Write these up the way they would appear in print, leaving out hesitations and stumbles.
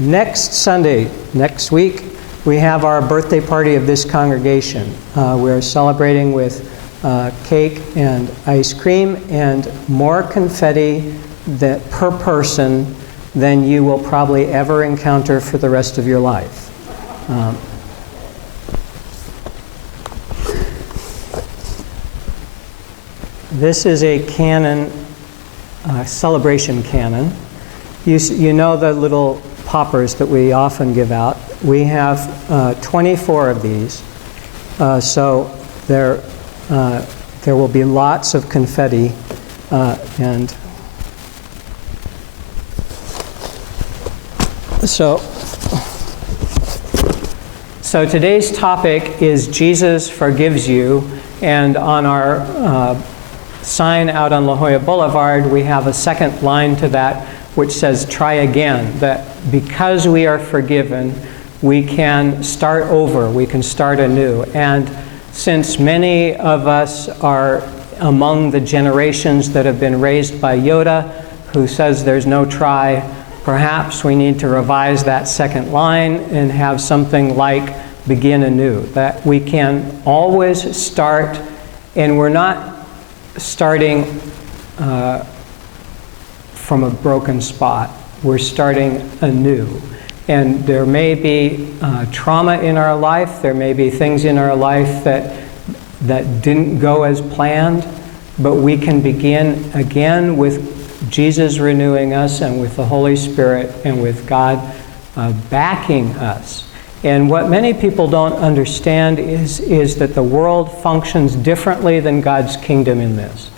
Next Sunday, next week, we have our birthday party of this congregation. We're celebrating with cake and ice cream and more confetti per person than you will probably ever encounter for the rest of your life. This is a cannon, celebration cannon. You know the little poppers that we often give out. We have 24 of these, so there will be lots of confetti, and so today's topic is Jesus Forgives You, and on our sign out on La Jolla Boulevard, we have a second line to that, which says, try again, that because we are forgiven, we can start over, we can start anew. And since many of us are among the generations that have been raised by Yoda, who says there's no try, perhaps we need to revise that second line and have something like begin anew, that we can always start, and we're not starting from a broken spot. We're starting anew. And there may be trauma in our life, there may be things in our life that didn't go as planned, but we can begin again with Jesus renewing us and with the Holy Spirit and with God backing us. And what many people don't understand is that the world functions differently than God's kingdom in this.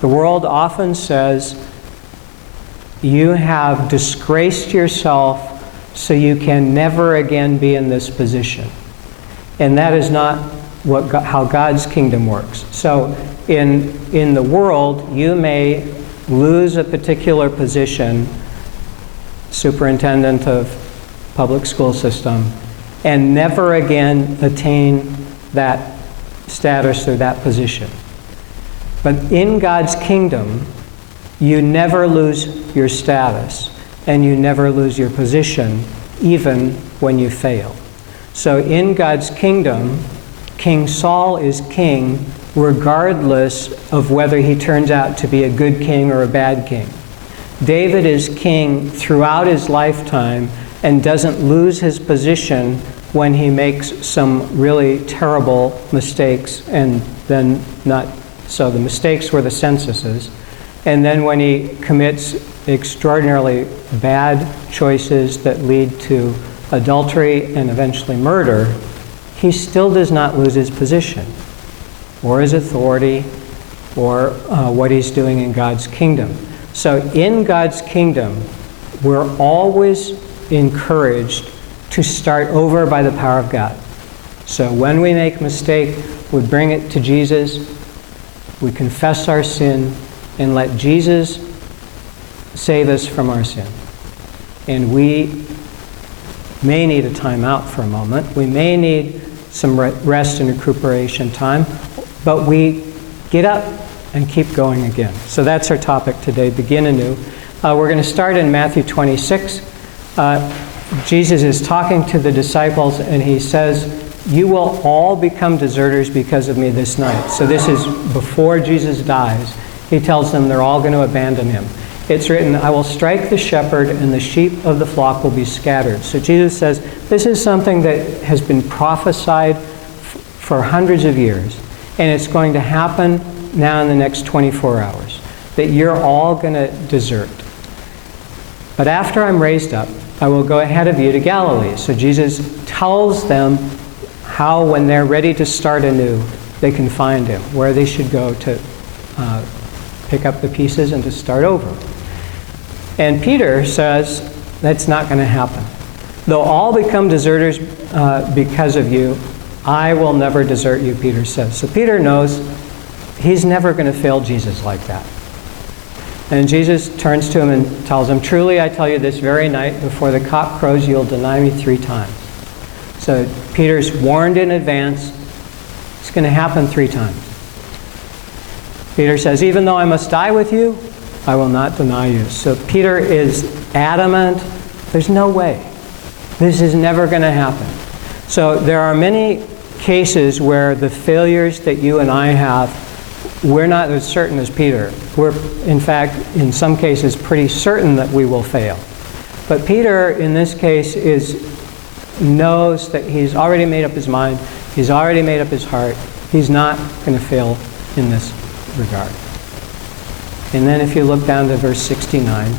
The world often says, you have disgraced yourself so you can never again be in this position. And that is not how God's kingdom works. So in the world, you may lose a particular position, superintendent of public school system, and never again attain that status or that position. But in God's kingdom, you never lose your status and you never lose your position, even when you fail. So in God's kingdom, King Saul is king regardless of whether he turns out to be a good king or a bad king. David is king throughout his lifetime and doesn't lose his position when he makes some really terrible mistakes, and then not, so the mistakes were the censuses, and then when he commits extraordinarily bad choices that lead to adultery and eventually murder, he still does not lose his position, or his authority, or what he's doing in God's kingdom. So in God's kingdom, we're always encouraged to start over by the power of God. So when we make a mistake, we bring it to Jesus, we confess our sin, and let Jesus save us from our sin. And we may need a time out for a moment. We may need some rest and recuperation time, but we get up and keep going again. So that's our topic today, begin anew. We're going to start in Matthew 26. Jesus is talking to the disciples and he says, you will all become deserters because of me this night. So this is before Jesus dies. He tells them they're all going to abandon him. It's written, I will strike the shepherd and the sheep of the flock will be scattered. So Jesus says, this is something that has been prophesied for hundreds of years. And it's going to happen now in the next 24 hours. That you're all going to desert. But after I'm raised up, I will go ahead of you to Galilee. So Jesus tells them how, when they're ready to start anew, they can find him, where they should go to pick up the pieces and to start over. And Peter says, that's not going to happen. They'll all become deserters because of you. I will never desert you, Peter says. So Peter knows he's never going to fail Jesus like that. And Jesus turns to him and tells him, truly I tell you, this very night before the cock crows, you'll deny me 3 times. So Peter's warned in advance. It's going to happen 3 times. Peter says, even though I must die with you, I will not deny you. So Peter is adamant. There's no way. This is never going to happen. So there are many cases where the failures that you and I have, we're not as certain as Peter. We're, in fact, in some cases, pretty certain that we will fail. But Peter, in this case, knows that he's already made up his mind. He's already made up his heart. He's not going to fail in this regard. And then if you look down to verse 69,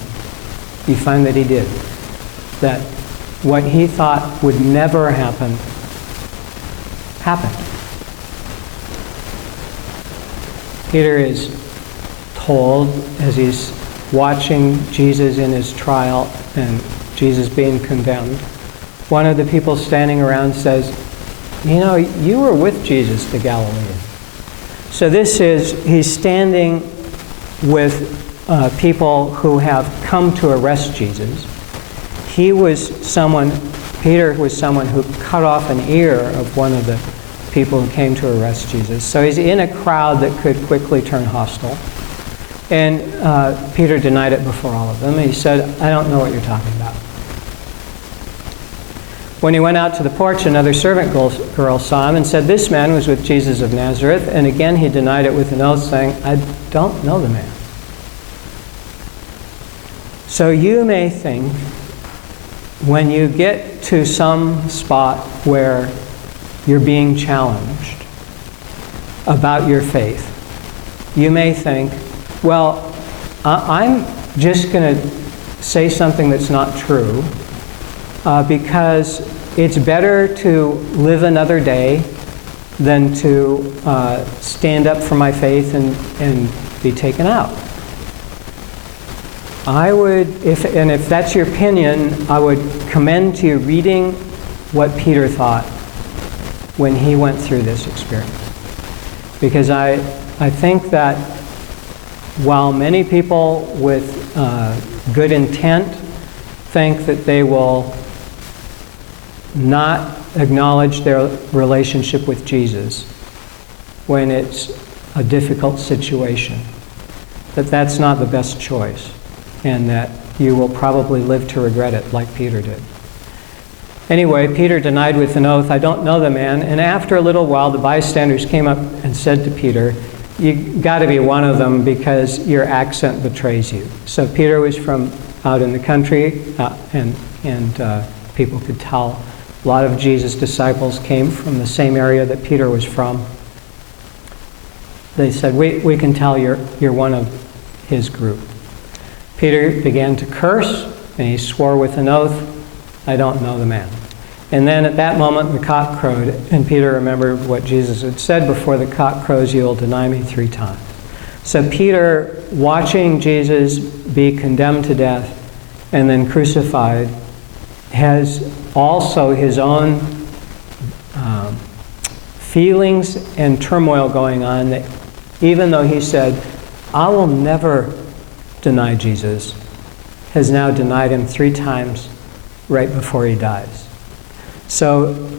you find that he did. That what he thought would never happen, happened. Peter is told, as he's watching Jesus in his trial and Jesus being condemned, one of the people standing around says, you know, you were with Jesus the Galilean. So he's standing with people who have come to arrest Jesus. Peter was someone who cut off an ear of one of the people who came to arrest Jesus. So he's in a crowd that could quickly turn hostile. And Peter denied it before all of them. He said, I don't know what you're talking about. When he went out to the porch, another servant girl saw him and said, this man was with Jesus of Nazareth. And again he denied it with an oath, saying, I don't know the man. So you may think, when you get to some spot where you're being challenged about your faith, you may think, well, I'm just going to say something that's not true because it's better to live another day than to stand up for my faith and be taken out. I would, if that's your opinion, I would commend to you reading what Peter thought when he went through this experience. Because I think that while many people with good intent think that they will not acknowledge their relationship with Jesus when it's a difficult situation, that's not the best choice, and that you will probably live to regret it like Peter did. Anyway, Peter denied with an oath, I don't know the man. And after a little while, the bystanders came up and said to Peter, you got to be one of them because your accent betrays you. So Peter was from out in the country, and people could tell. A lot of Jesus' disciples came from the same area that Peter was from. They said, we can tell you're one of his group. Peter began to curse, and he swore with an oath, I don't know the man. And then at that moment the cock crowed, and Peter remembered what Jesus had said, before the cock crows you'll deny me 3 times. So Peter, watching Jesus be condemned to death and then crucified, has also his own feelings and turmoil going on, that even though he said, I will never deny Jesus, has now denied him 3 times right before he dies. So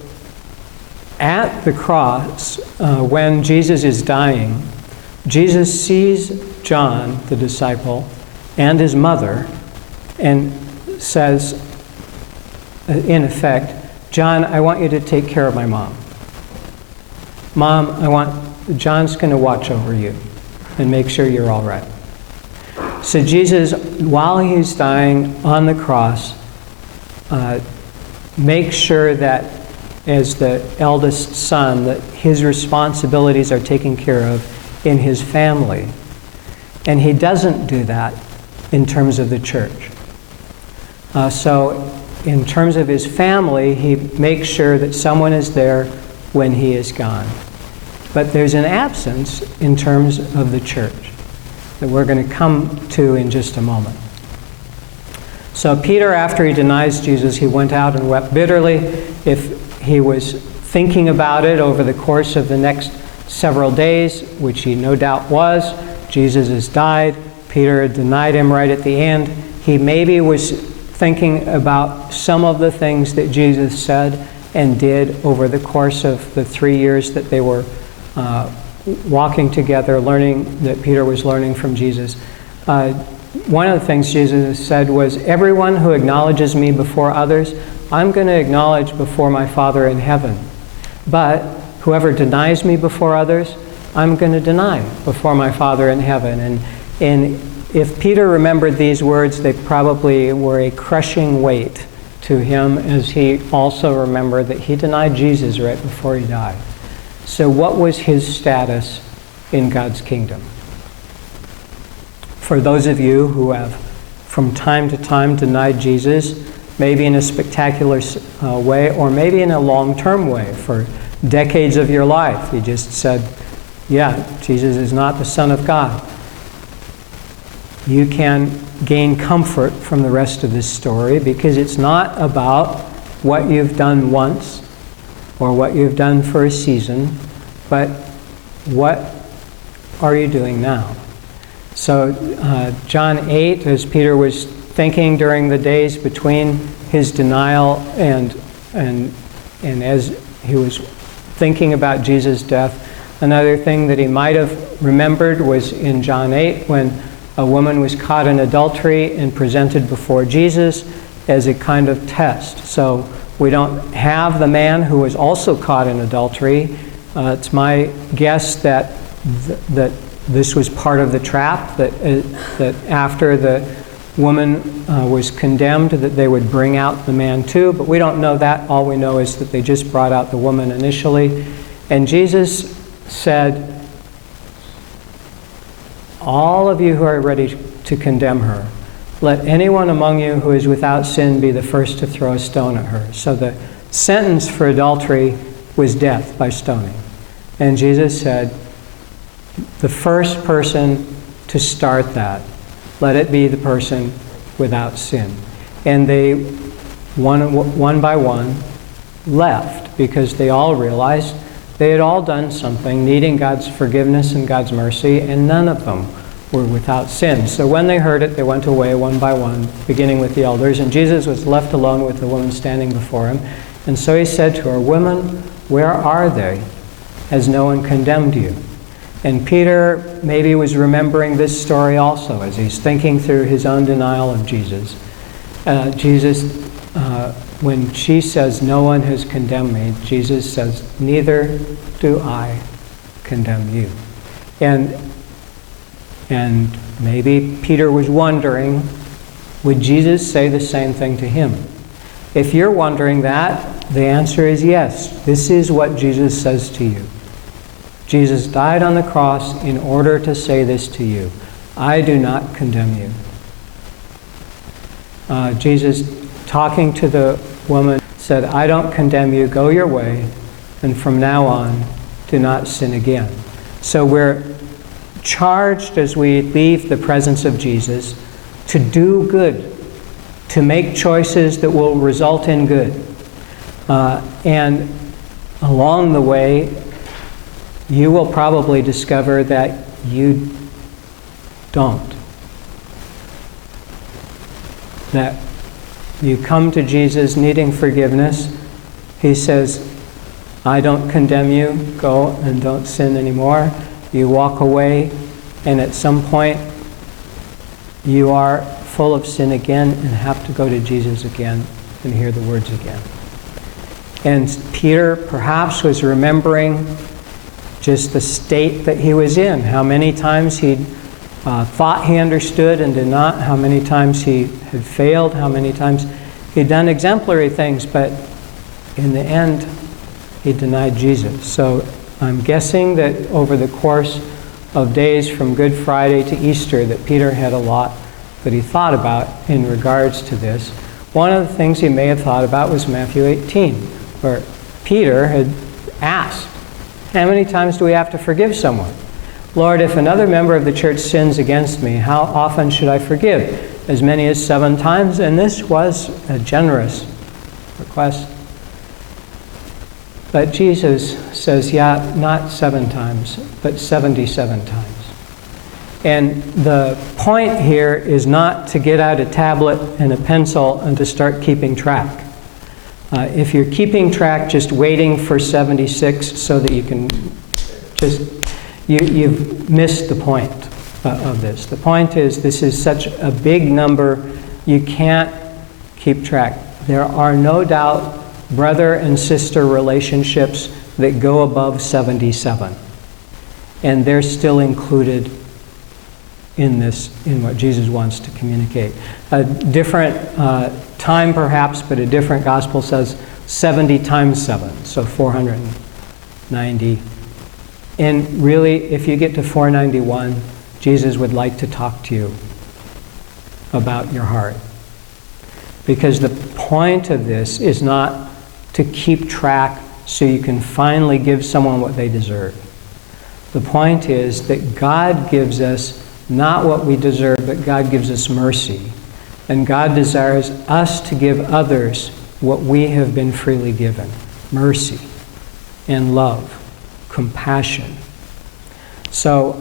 at the cross, when Jesus is dying, Jesus sees John, the disciple, and his mother, and says, in effect, John, I want you to take care of my mom. Mom, John's going to watch over you and make sure you're all right. So Jesus, while he's dying on the cross, makes sure that as the eldest son, that his responsibilities are taken care of in his family. And he doesn't do that in terms of the church. So in terms of his family, he makes sure that someone is there when he is gone. But there's an absence in terms of the church that we're going to come to in just a moment. So Peter, after he denies Jesus, he went out and wept bitterly. If he was thinking about it over the course of the next several days, which he no doubt was, Jesus has died. Peter had denied him right at the end. He maybe was thinking about some of the things that Jesus said and did over the course of the 3 years that they were walking together, learning, that Peter was learning from Jesus. One of the things Jesus said was, everyone who acknowledges me before others, I'm going to acknowledge before my Father in heaven. But whoever denies me before others, I'm going to deny before my Father in heaven. And if Peter remembered these words, they probably were a crushing weight to him, as he also remembered that he denied Jesus right before he died. So what was his status in God's kingdom? For those of you who have from time to time denied Jesus, maybe in a spectacular way, or maybe in a long-term way, for decades of your life, you just said, yeah, Jesus is not the Son of God. You can gain comfort from the rest of this story, because it's not about what you've done once or what you've done for a season, but what are you doing now? So John 8, as Peter was thinking during the days between his denial and as he was thinking about Jesus' death, another thing that he might have remembered was in John 8 when a woman was caught in adultery and presented before Jesus as a kind of test. So we don't have the man who was also caught in adultery. It's my guess that this was part of the trap, that after the woman was condemned, that they would bring out the man too. But we don't know that. All we know is that they just brought out the woman initially. And Jesus said, all of you who are ready to condemn her, let anyone among you who is without sin be the first to throw a stone at her. So the sentence for adultery was death by stoning. And Jesus said, the first person to start that, let it be the person without sin. And they, one by one, left, because they all realized they had all done something needing God's forgiveness and God's mercy, and none of them were without sin. So when they heard it, they went away one by one, beginning with the elders, and Jesus was left alone with the woman standing before him. And so he said to her, "Woman, where are they? Has no one condemned you?" And Peter maybe was remembering this story also as he's thinking through his own denial of Jesus. When she says, "No one has condemned me," Jesus says, "Neither do I condemn you." And maybe Peter was wondering, would Jesus say the same thing to him? If you're wondering that, the answer is yes. This is what Jesus says to you. Jesus died on the cross in order to say this to you: I do not condemn you. Jesus, talking to the woman, said, "I don't condemn you. Go your way, and from now on, do not sin again." So we're charged as we leave the presence of Jesus to do good, to make choices that will result in good. And along the way, you will probably discover that you don't. That you come to Jesus needing forgiveness. He says, "I don't condemn you. Go and don't sin anymore." You walk away, and at some point, you are full of sin again and have to go to Jesus again and hear the words again. And Peter perhaps was remembering just the state that he was in, how many times he'd thought he understood and did not, how many times he had failed, how many times he'd done exemplary things, but in the end, he denied Jesus. So I'm guessing that over the course of days from Good Friday to Easter that Peter had a lot that he thought about in regards to this. One of the things he may have thought about was Matthew 18, where Peter had asked, how many times do we have to forgive someone? Lord, if another member of the church sins against me, how often should I forgive? As many as 7 times? And this was a generous request. But Jesus says, yeah, not 7 times, but 77 times. And the point here is not to get out a tablet and a pencil and to start keeping track. If you're keeping track, just waiting for 76 so that you can just, you've missed the point of this. The point is, this is such a big number, you can't keep track there are no doubt brother and sister relationships that go above 77. And they're still included in this, in what Jesus wants to communicate. A different time perhaps, but a different gospel says 70 times 7, so 490. And really, if you get to 491, Jesus would like to talk to you about your heart. Because the point of this is not to keep track so you can finally give someone what they deserve. The point is that God gives us not what we deserve, but God gives us mercy. And God desires us to give others what we have been freely given. Mercy and love, compassion. So,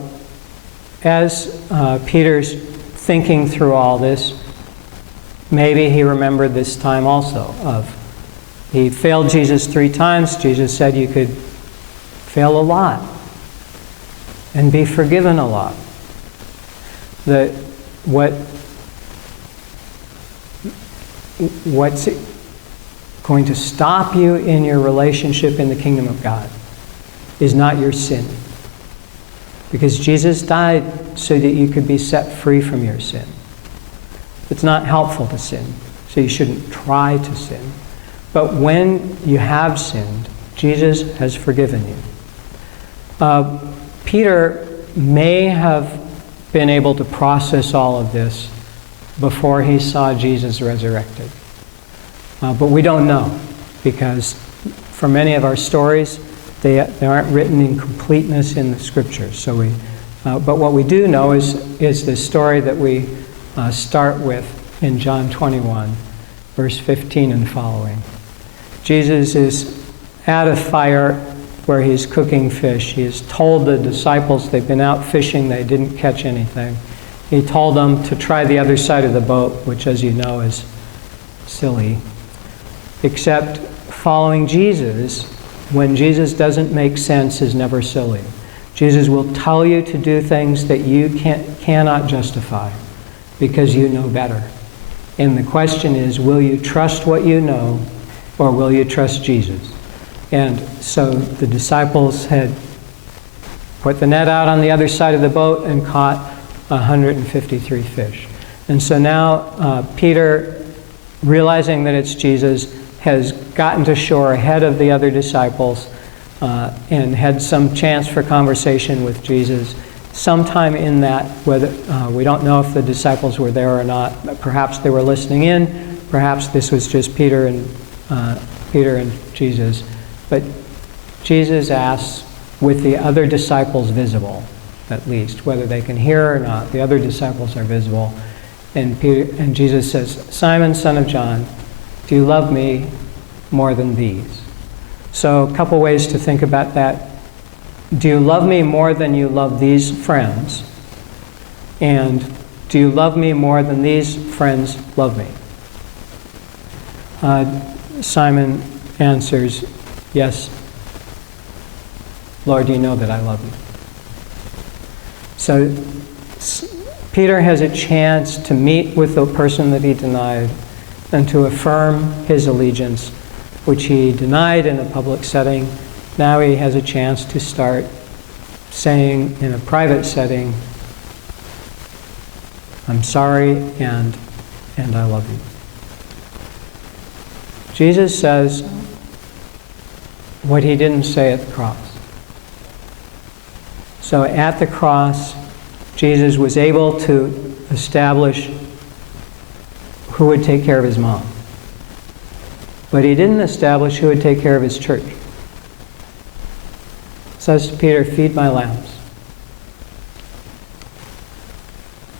as Peter's thinking through all this, maybe he remembered this time also of, he failed Jesus 3 times. Jesus said you could fail a lot and be forgiven a lot. That what's going to stop you in your relationship in the kingdom of God is not your sin. Because Jesus died so that you could be set free from your sin. It's not helpful to sin, so you shouldn't try to sin. But when you have sinned, Jesus has forgiven you. Peter may have been able to process all of this before he saw Jesus resurrected. But we don't know, because for many of our stories, they aren't written in completeness in the Scriptures. So but what we do know is the story that we start with in John 21, verse 15 and following. Jesus is at a fire where he's cooking fish. He has told the disciples they've been out fishing, they didn't catch anything. He told them to try the other side of the boat, which, as you know, is silly. Except following Jesus, when Jesus doesn't make sense, is never silly. Jesus will tell you to do things that you cannot justify because you know better. And the question is, will you trust what you know, or will you trust Jesus? And so the disciples had put the net out on the other side of the boat and caught 153 fish. And so now Peter, realizing that it's Jesus, has gotten to shore ahead of the other disciples and had some chance for conversation with Jesus. Sometime in that, whether we don't know if the disciples were there or not, but perhaps they were listening in, perhaps this was just Peter and Jesus. But Jesus asks, with the other disciples visible, at least, whether they can hear or not, the other disciples are visible. And Jesus says, Simon, son of John, do you love me more than these? So a couple ways to think about that. Do you love me more than you love these friends? And do you love me more than these friends love me? Simon answers, yes, Lord, you know that I love you. So Peter has a chance to meet with the person that he denied and to affirm his allegiance, which he denied in a public setting. Now he has a chance to start saying in a private setting, I'm sorry and I love you. Jesus says what he didn't say at the cross. So at the cross, Jesus was able to establish who would take care of his mom. But he didn't establish who would take care of his church. Says to Peter, feed my lambs.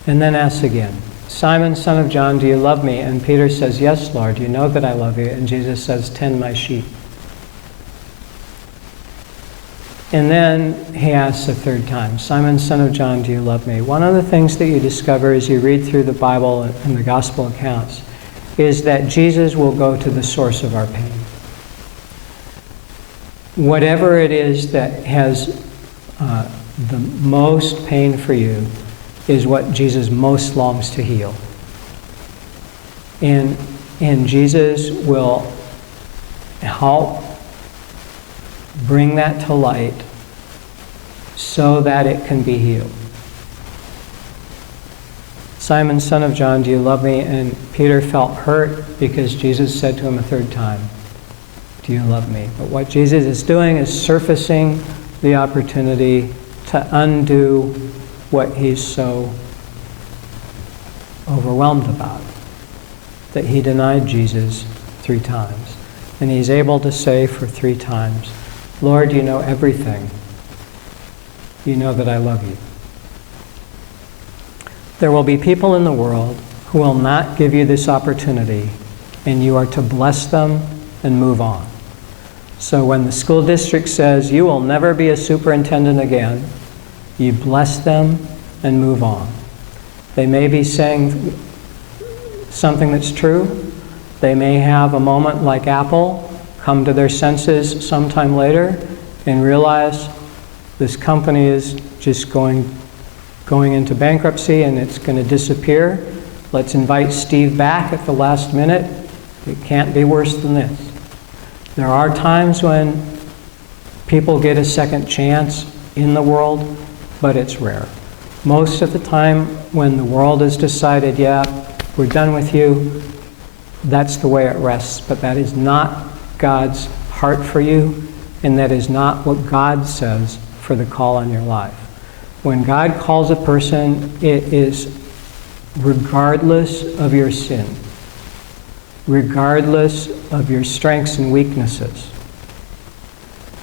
And then asks again, Simon, son of John, do you love me? And Peter says, yes, Lord, you know that I love you. And Jesus says, tend my sheep. And then he asks a third time, Simon, son of John, do you love me? One of the things that you discover as you read through the Bible and the gospel accounts is that Jesus will go to the source of our pain. Whatever it is that has the most pain for you is what Jesus most longs to heal. And And Jesus will help bring that to light so that it can be healed. Simon, son of John, do you love me? And Peter felt hurt because Jesus said to him a third time, do you love me? But what Jesus is doing is surfacing the opportunity to undo what he's so overwhelmed about, that he denied Jesus 3 times. And he's able to say for 3 times, Lord, you know everything. You know that I love you. There will be people in the world who will not give you this opportunity, and you are to bless them and move on. So when the school district says, you will never be a superintendent again, you bless them and move on. They may be saying something that's true. They may have a moment like Apple, come to their senses sometime later and realize this company is just going into bankruptcy and it's going to disappear. Let's invite Steve back at the last minute. It can't be worse than this. There are times when people get a second chance in the world, but it's rare. Most of the time when the world has decided, yeah, we're done with you, that's the way it rests. But that is not God's heart for you, and that is not what God says for the call on your life. When God calls a person, it is regardless of your sin, regardless of your strengths and weaknesses.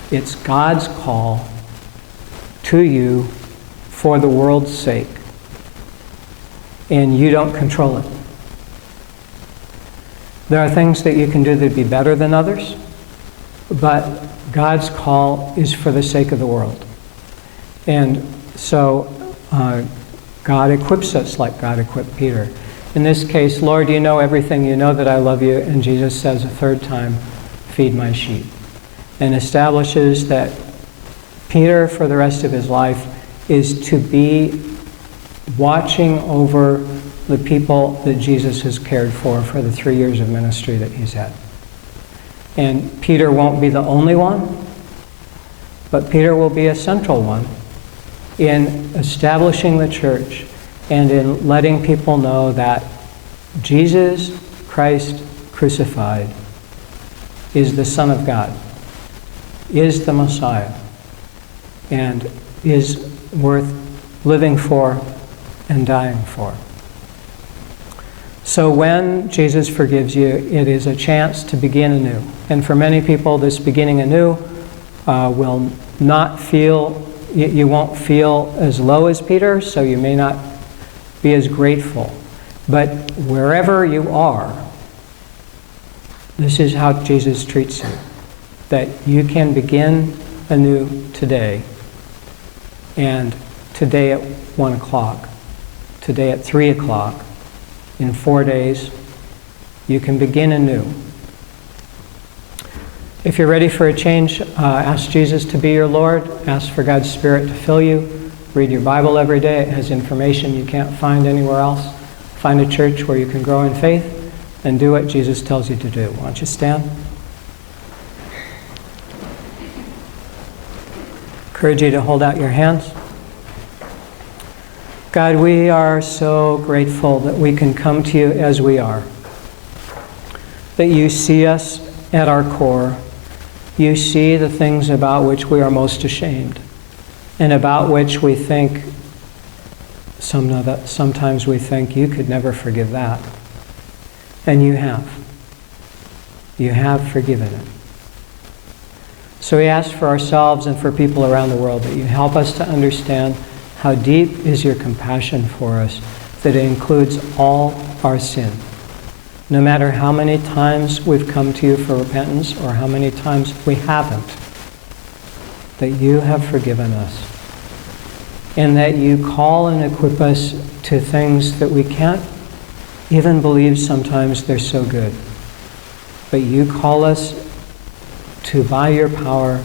It's God's call to you for the world's sake, and you don't control it. There are things that you can do that would be better than others, but God's call is for the sake of the world. And so God equips us like God equipped Peter. In this case, Lord, you know everything. You know that I love you. And Jesus says a third time, feed my sheep. And establishes that Peter, for the rest of his life, is to be watching over the people that Jesus has cared for the 3 years of ministry that he's had. And Peter won't be the only one, but Peter will be a central one in establishing the church and in letting people know that Jesus Christ crucified is the Son of God, is the Messiah, and is worth living for and dying for. So when Jesus forgives you, it is a chance to begin anew. And for many people, this beginning anew will not feel, you won't feel as low as Peter, so you may not be as grateful. But wherever you are, this is how Jesus treats you. That you can begin anew today. And today at 1 o'clock, today at 3 o'clock, in 4 days, you can begin anew. If you're ready for a change, ask Jesus to be your Lord. Ask for God's Spirit to fill you. Read your Bible every day. It has information you can't find anywhere else. Find a church where you can grow in faith and do what Jesus tells you to do. Why don't you stand? Encourage you to hold out your hands. God, we are so grateful that we can come to you as we are. That you see us at our core. You see the things about which we are most ashamed, and about which we think, sometimes we think, you could never forgive that. And you have. You have forgiven it. So we ask for ourselves and for people around the world that you help us to understand how deep is your compassion for us, that it includes all our sin. No matter how many times we've come to you for repentance or how many times we haven't, that you have forgiven us. And that you call and equip us to things that we can't even believe sometimes they're so good. But you call us to, by your power,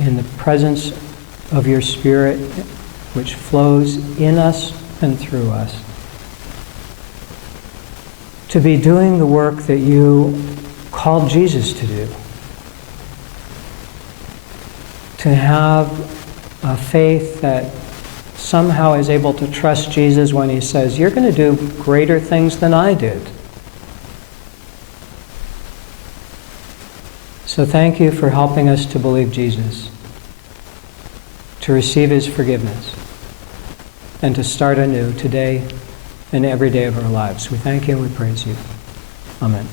in the presence of your Spirit, which flows in us and through us, to be doing the work that you called Jesus to do. To have a faith that somehow is able to trust Jesus when he says, you're going to do greater things than I did. So thank you for helping us to believe Jesus, to receive his forgiveness, and to start anew today and every day of our lives. We thank you and we praise you. Amen.